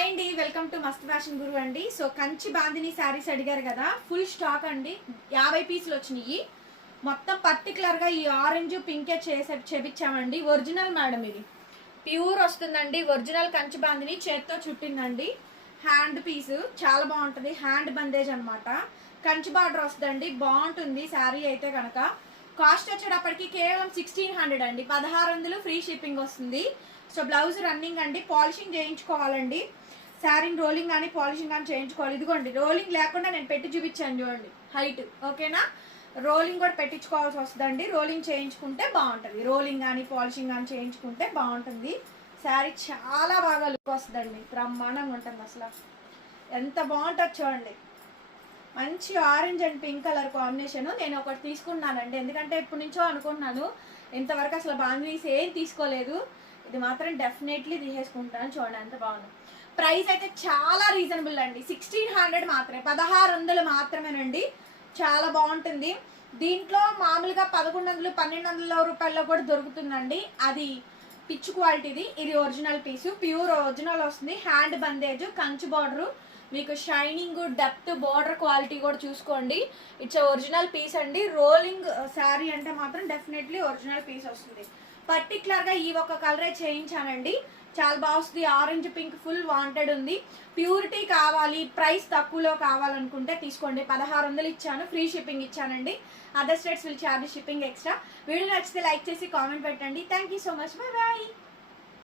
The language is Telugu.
హాయ్ అండి, వెల్కమ్ టు మస్త్ ఫ్యాషన్ గురు అండి. సో కంచి బాందిని శారీస్ అడిగారు కదా, ఫుల్ స్టాక్ అండి. 50 పీసులు వచ్చినాయి. మొత్తం పర్టికులర్గా ఈ ఆరెంజ్ పింకే చేపించామండి. ఒరిజినల్ మేడం, ఇది ప్యూర్ వస్తుందండి. ఒరిజినల్ కంచి బాందిని చేత్తో చుట్టిందండి. హ్యాండ్ పీసు చాలా బాగుంటుంది. హ్యాండ్ బందేజ్ అనమాట. కంచి బార్డర్ వస్తుందండి. బాగుంటుంది శారీ అయితే కనుక. కాస్ట్ వచ్చేటప్పటికి కేవలం 1600 అండి. 1600 ఫ్రీ షిప్పింగ్ వస్తుంది. సో బ్లౌజ్ రన్నింగ్ అండి. పాలిషింగ్ చేయించుకోవాలండి. శారీని రోలింగ్ కానీ పాలిషింగ్ కానీ చేయించుకోవాలి. ఇదిగోండి, రోలింగ్ లేకుండా నేను పెట్టి చూపించాను చూడండి, హైట్ ఓకేనా. రోలింగ్ కూడా పెట్టించుకోవాల్సి వస్తుందండి. రోలింగ్ చేయించుకుంటే బాగుంటుంది. రోలింగ్ కానీ పాలిషింగ్ కానీ చేయించుకుంటే బాగుంటుంది. శారీ చాలా బాగా లుక్ వస్తుందండి. బ్రహ్మాండంగా ఉంటుంది. అసలు ఎంత బాగుంటుంది చూడండి. మంచి orange and pink colour combination. నేను ఒకటి తీసుకున్నానండి, ఎందుకంటే ఇప్పటి నుంచో అనుకుంటున్నాను. ఇంతవరకు అసలు బాంధనీస్ ఏం తీసుకోలేదు. ఇది మాత్రం డెఫినెట్లీ తీసేసుకుంటాను. చూడండి ఎంత బాగుంది. ప్రైస్ అయితే చాలా రీజనబుల్ అండి. 1600 మాత్రమే, 1600 మాత్రమేనండి. చాలా బాగుంటుంది. దీంట్లో మామూలుగా 1100 1200 రూపాయల్లో కూడా దొరుకుతుందండి. అది పిచ్ క్వాలిటీది. ఇది ఒరిజినల్ పీసు, ప్యూర్ ఒరిజినల్ వస్తుంది. హ్యాండ్ బందేజ్, కంచి బార్డరు, మీకు షైనింగ్, డెప్త్, బార్డర్ క్వాలిటీ కూడా చూసుకోండి. ఇట్స్ ఒరిజినల్ పీస్ అండి. రోలింగ్ శారీ అంటే మాత్రం డెఫినెట్లీ ఒరిజినల్ పీస్ వస్తుంది. పర్టికులర్గా ఈ ఒక కలరే చేయించానండి. చాలా బాగుంది. ఆరెంజ్ పింక్ ఫుల్ వాంటెడ్ ఉంది. ప్యూరిటీ కావాలి, ప్రైస్ తక్కువలో కావాలనుకుంటే తీసుకోండి. 1600 ఇచ్చాను, ఫ్రీ షిప్పింగ్ ఇచ్చానండి. Other states will charge shipping extra. Video నచ్చితే లైక్ చేసి కామెంట్ పెట్టండి. Thank you so much. Bye bye.